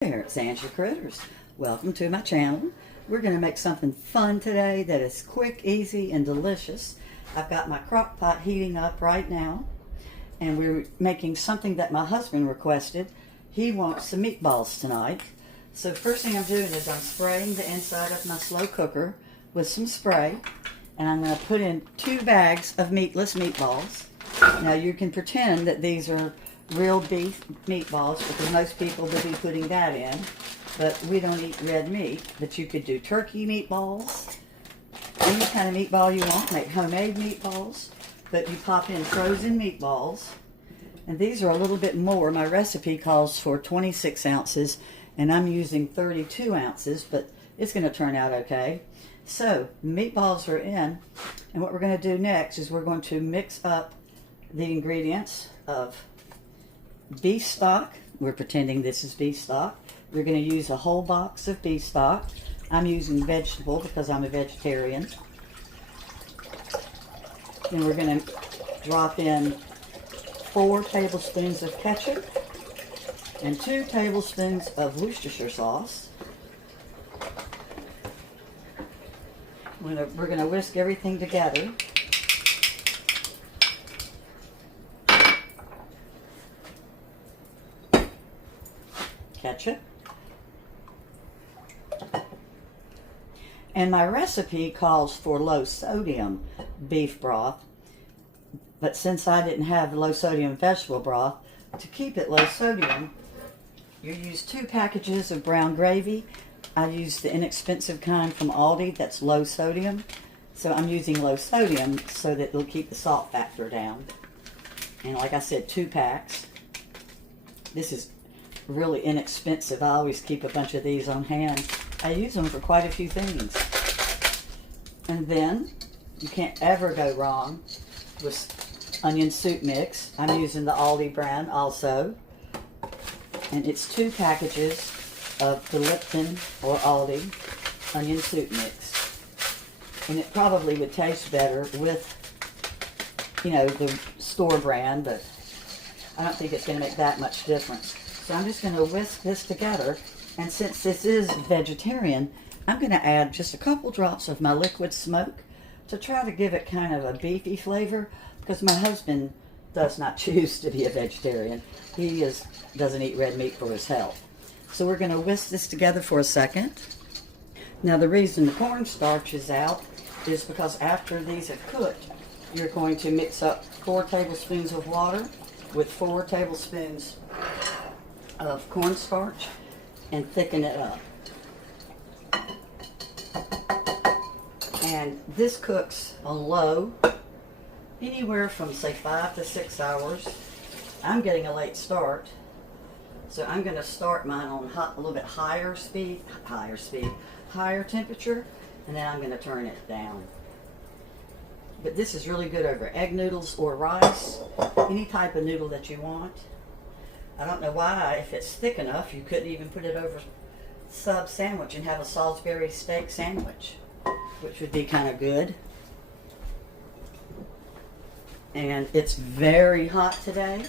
There, it's Angie Critters. Welcome to my channel. We're going to make something fun today that is quick, easy, and delicious. I've got my crock pot heating up right now, and we're making something that my husband requested. He wants some meatballs tonight. So first thing I'm doing is I'm spraying the inside of my slow cooker with some spray, and I'm going to put in 2 bags of meatless meatballs. Now you can pretend that these are real beef meatballs because most people would be putting that in, but we don't eat red meat. But you could do turkey meatballs, any kind of meatball you want, make homemade meatballs, but you pop in frozen meatballs. And these are a little bit more. My recipe calls for 26 ounces and I'm using 32 ounces, but it's going to turn out okay. So meatballs are in, and what we're going to do next is we're going to mix up the ingredients of beef stock. We're pretending this is beef stock. We're going to use a whole box of beef stock. I'm using vegetable because I'm a vegetarian. And we're going to drop in 4 tablespoons of ketchup and 2 tablespoons of Worcestershire sauce. We're going to whisk everything together. Ketchup. And my recipe calls for low sodium beef broth, but since I didn't have low sodium vegetable broth, to keep it low sodium, you use 2 packages of brown gravy. I use the inexpensive kind from Aldi that's low sodium, so I'm using low sodium so that it'll keep the salt factor down. And like I said, 2 packs. This is really inexpensive. I always keep a bunch of these on hand. I use them for quite a few things. And then you can't ever go wrong with onion soup mix. I'm using the Aldi brand also, and it's 2 packages of the Lipton or Aldi onion soup mix, and it probably would taste better with, you know, the store brand, but I don't think it's going to make that much difference. So I'm just going to whisk this together, and since this is vegetarian, I'm going to add just a couple drops of my liquid smoke to try to give it kind of a beefy flavor, because my husband does not choose to be a vegetarian. He doesn't eat red meat for his health. So we're going to whisk this together for a second. Now the reason the cornstarch is out is because after these have cooked, you're going to mix up 4 tablespoons of water with 4 tablespoons of cornstarch and thicken it up. And this cooks on low anywhere from say 5 to 6 hours. I'm getting a late start, so I'm going to start mine on a little bit higher temperature, and then I'm going to turn it down. But this is really good over egg noodles or rice, any type of noodle that you want. I don't know why, if it's thick enough, you couldn't even put it over sub sandwich and have a Salisbury steak sandwich, which would be kind of good. And it's very hot today,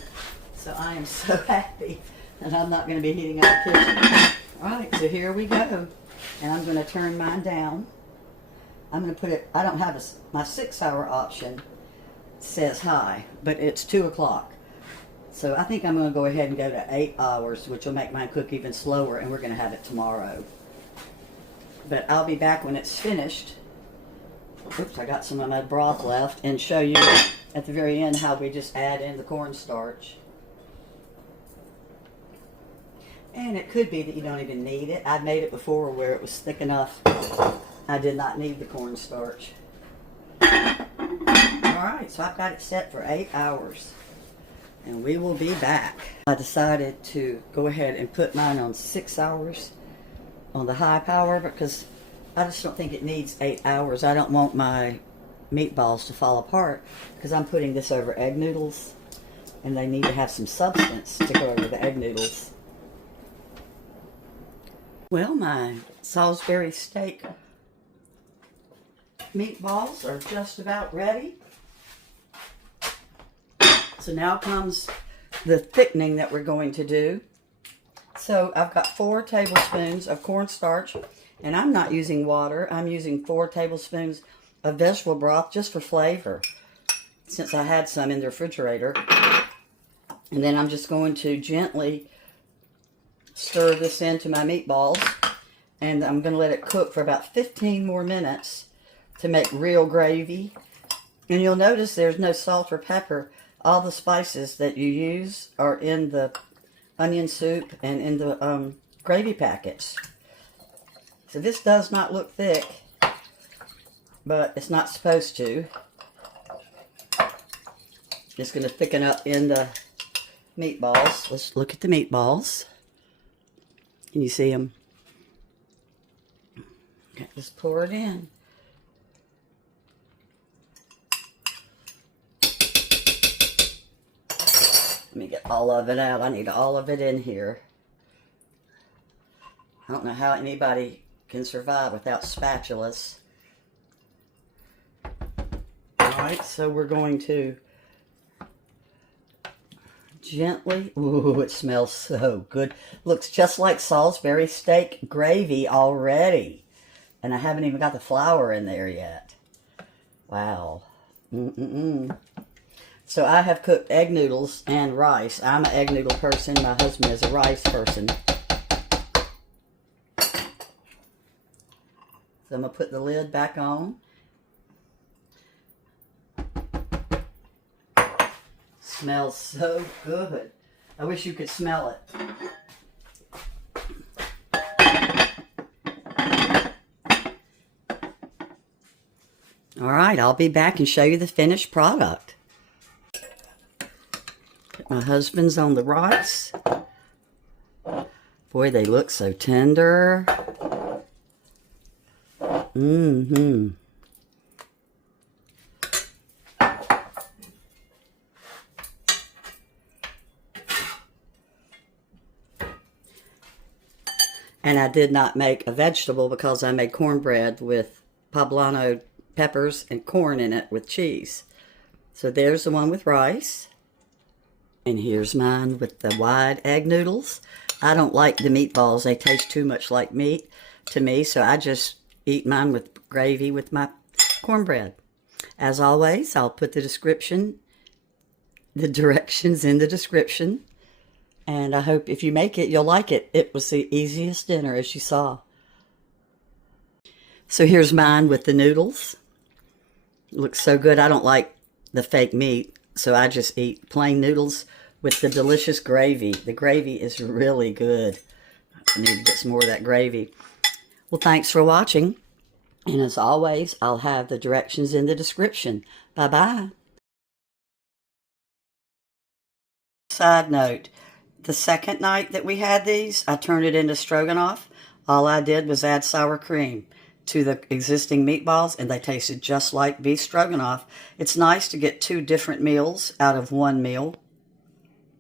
so I am so happy that I'm not going to be heating up the kitchen. Alright, so here we go. And I'm going to turn mine down. I'm going to put it, I don't have my 6-hour option says high, but it's 2 o'clock. So I think I'm going to go ahead and go to 8 hours, which will make mine cook even slower, and we're going to have it tomorrow. But I'll be back when it's finished. Oops, I got some of my broth left, and show you at the very end how we just add in the cornstarch. And it could be that you don't even need it. I've made it before where it was thick enough I did not need the cornstarch. Alright, so I've got it set for 8 hours. And we will be back. I decided to go ahead and put mine on 6 hours on the high power because I just don't think it needs 8 hours. I don't want my meatballs to fall apart because I'm putting this over egg noodles, and they need to have some substance to go over the egg noodles. Well, my Salisbury steak meatballs are just about ready. So now comes the thickening that we're going to do. So I've got 4 tablespoons of cornstarch, and I'm not using water. I'm using 4 tablespoons of vegetable broth just for flavor, since I had some in the refrigerator. And then I'm just going to gently stir this into my meatballs, and I'm going to let it cook for about 15 more minutes to make real gravy. And you'll notice there's no salt or pepper. All the spices that you use are in the onion soup and in the gravy packets. So this does not look thick, but it's not supposed to. Just going to thicken up in the meatballs. Let's look at the meatballs. Can you see them? Okay, let's pour it in. Let me get all of it out. I need all of it in here. I don't know how anybody can survive without spatulas. Alright, so we're going to gently, ooh, it smells so good. Looks just like Salisbury steak gravy already. And I haven't even got the flour in there yet. Wow. So I have cooked egg noodles and rice. I'm an egg noodle person. My husband is a rice person. So I'm going to put the lid back on. Smells so good. I wish you could smell it. All right, I'll be back and show you the finished product. My husband's on the rice. Boy, they look so tender. And I did not make a vegetable because I made cornbread with poblano peppers and corn in it with cheese. So there's the one with rice. And here's mine with the wide egg noodles. I don't like the meatballs. They taste too much like meat to me, so I just eat mine with gravy with my cornbread. As always, I'll put the directions in the description. And I hope if you make it, you'll like it. It was the easiest dinner, as you saw. So here's mine with the noodles. It looks so good. I don't like the fake meat, so I just eat plain noodles with the delicious gravy. The gravy is really good. I need to get some more of that gravy. Well, thanks for watching. And as always, I'll have the directions in the description. Bye-bye. Side note, the second night that we had these, I turned it into stroganoff. All I did was add sour cream to the existing meatballs, and they tasted just like beef stroganoff. It's nice to get 2 different meals out of one meal.